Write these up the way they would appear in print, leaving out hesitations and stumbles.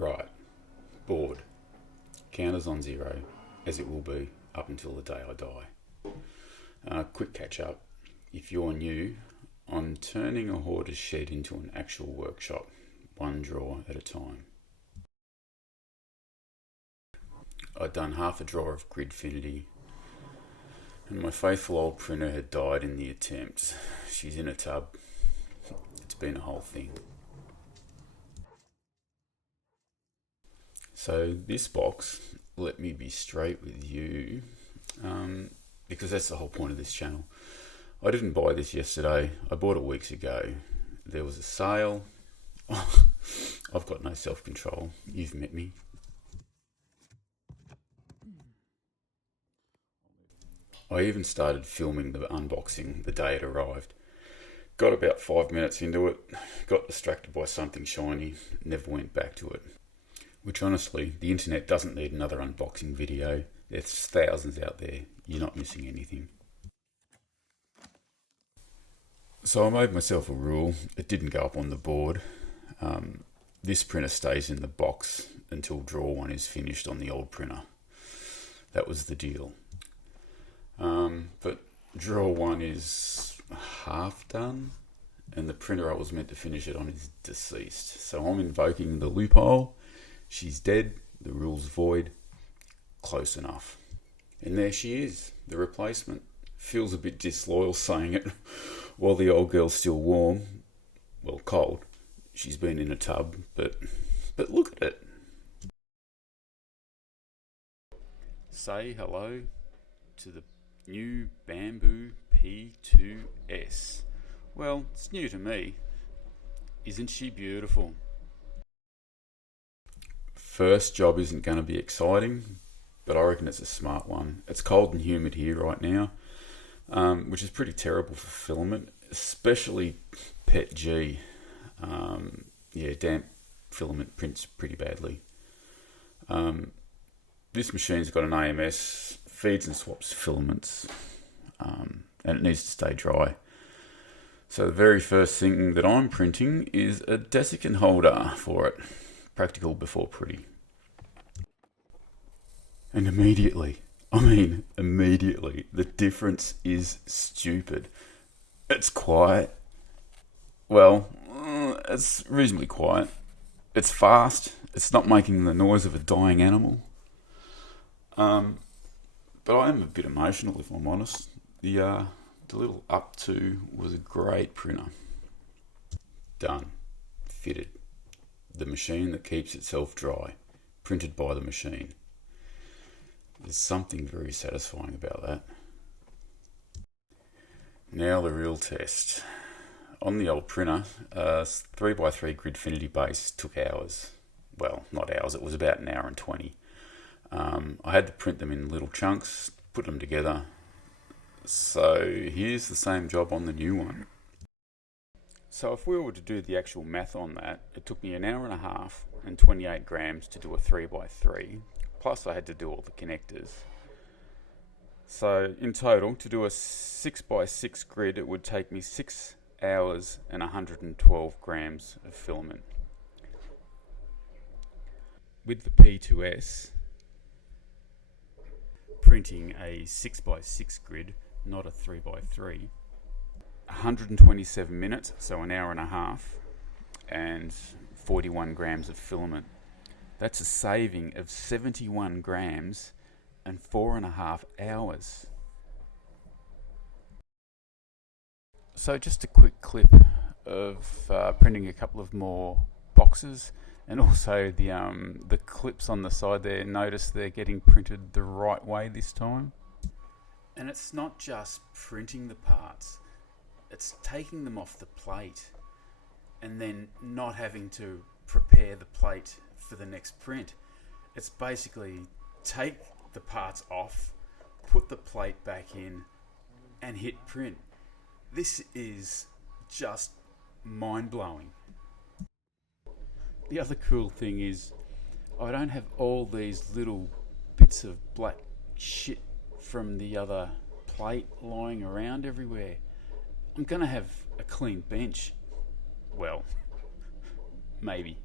Right, bored. Counters on 0, as it will be up until the day I die. Quick catch up. If you're new, I'm turning a hoarder's shed into an actual workshop, one drawer at a time. I'd done half a drawer of Gridfinity, and my faithful old printer had died in the attempt. She's in a tub. It's been a whole thing. So this box, let me be straight with you, because that's the whole point of this channel. I didn't buy this yesterday. I bought it weeks ago. There was a sale. I've got no self-control. You've met me. I even started filming the unboxing the day it arrived. Got about 5 minutes into it, got distracted by something shiny, never went back to it. Which honestly, the internet doesn't need another unboxing video. There's thousands out there. You're not missing anything. So I made myself a rule. It didn't go up on the board. This printer stays in the box until drawer 1 is finished on the old printer. That was the deal. But drawer 1 is half done, and the printer I was meant to finish it on is deceased. So I'm invoking the loophole. She's dead, the rule's void. Close enough. And there she is, the replacement. Feels a bit disloyal saying it while the old girl's still warm. Well, cold. She's been in a tub, but look at it. Say hello to the new Bamboo P2S. Well, it's new to me. Isn't she beautiful? First job isn't going to be exciting, but I reckon it's a smart one. It's cold and humid here right now, which is pretty terrible for filament, especially PETG. Damp filament prints pretty badly. This machine's got an AMS, feeds and swaps filaments, and it needs to stay dry. So the very first thing that I'm printing is a desiccant holder for it. Practical before pretty. And immediately, the difference is stupid. It's quiet. Well, it's reasonably quiet. It's fast. It's not making the noise of a dying animal. But I am a bit emotional, if I'm honest. The little up to was a great printer. Done. Fitted. The machine that keeps itself dry. Printed by the machine. There's something very satisfying about that. Now the real test. On the old printer, 3x3 Gridfinity base took hours. Well, not hours, it was about an hour and 20. I had to print them in little chunks, put them together. So here's the same job on the new one. So if we were to do the actual math on that, it took me an hour and a half and 28 grams to do a 3x3, plus I had to do all the connectors. So in total, to do a 6x6 grid, it would take me 6 hours and 112 grams of filament. With the P2S, printing a 6x6 grid, not a 3x3, 127 minutes, so an hour and a half, and 41 grams of filament. That's a saving of 71 grams and 4.5 hours. So just a quick clip of printing a couple of more boxes, and also the clips on the side there. Notice they're getting printed the right way this time. And it's not just printing the parts, it's taking them off the plate and then not having to prepare the plate for the next print. It's basically take the parts off, put the plate back in, and hit print. This is just mind-blowing. The other cool thing is I don't have all these little bits of black shit from the other plate lying around everywhere. I'm gonna have a clean bench. Well, maybe.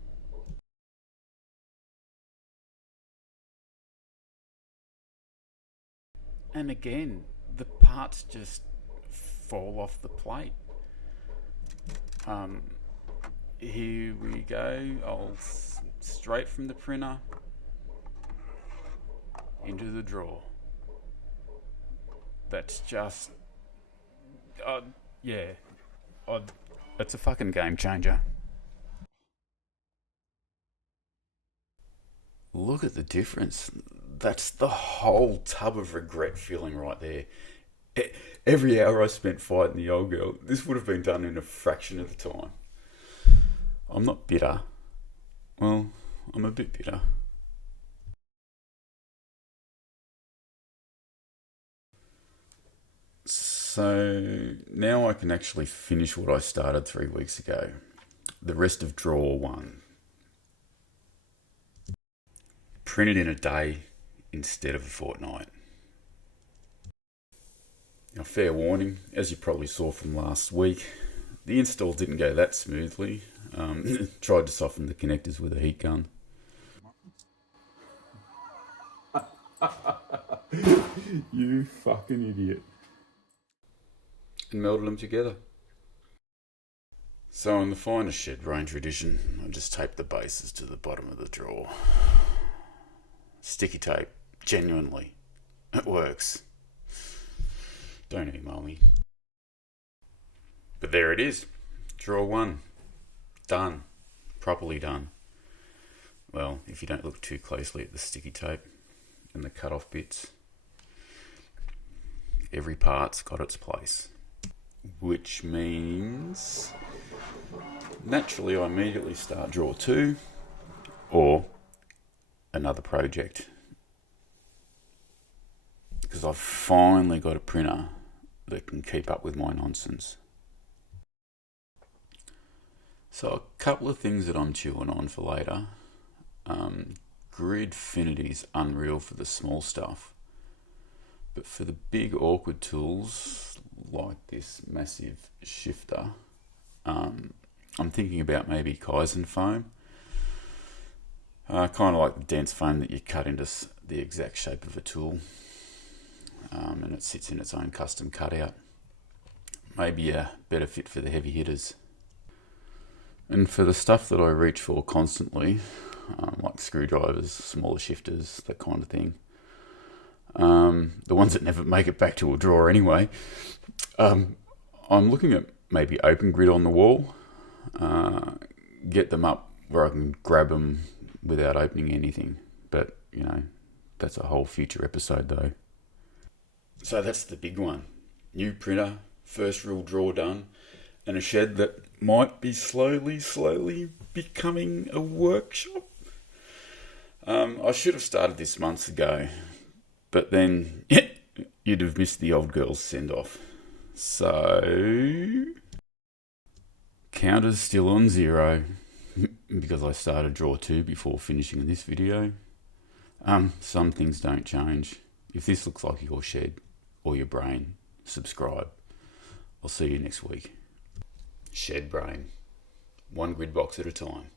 And again, the parts just fall off the plate. Here we go. I'll straight from the printer into the drawer. That's just, it's a fucking game changer. Look at the difference. That's the whole tub of regret feeling right there. Every hour I spent fighting the old girl, this would have been done in a fraction of the time. I'm not bitter. Well, I'm a bit bitter. So now I can actually finish what I started 3 weeks ago. The rest of drawer 1. Print it in a day instead of a fortnight. Now, fair warning, as you probably saw from last week, the install didn't go that smoothly. Tried to soften the connectors with a heat gun. You fucking idiot. And melded them together. So in the finest shedbrain tradition, I just taped the bases to the bottom of the drawer. Sticky tape, genuinely. It works. Don't email me. But there it is. Drawer 1. Done. Properly done. Well, if you don't look too closely at the sticky tape and the cut-off bits, every part's got its place. Which means, naturally, I immediately start drawer 2 or another project. Because I've finally got a printer that can keep up with my nonsense. So a couple of things that I'm chewing on for later. Gridfinity's unreal for the small stuff. But for the big awkward tools, like this massive shifter, I'm thinking about maybe Kaizen foam. Kind of like the dense foam that you cut into the exact shape of a tool. And it sits in its own custom cutout. Maybe a better fit for the heavy hitters. And for the stuff that I reach for constantly, like screwdrivers, smaller shifters, that kind of thing, the ones that never make it back to a drawer anyway, I'm looking at maybe open grid on the wall, get them up where I can grab them without opening anything. But, that's a whole future episode though. So that's the big one. New printer, first real drawer done, and a shed that might be slowly becoming a workshop. I should have started this months ago, but then you'd have missed the old girl's send-off. So, counter's still on 0, because I started drawer 2 before finishing this video. Some things don't change. If this looks like your shed or your brain, subscribe. I'll see you next week. Shedbrain. One grid box at a time.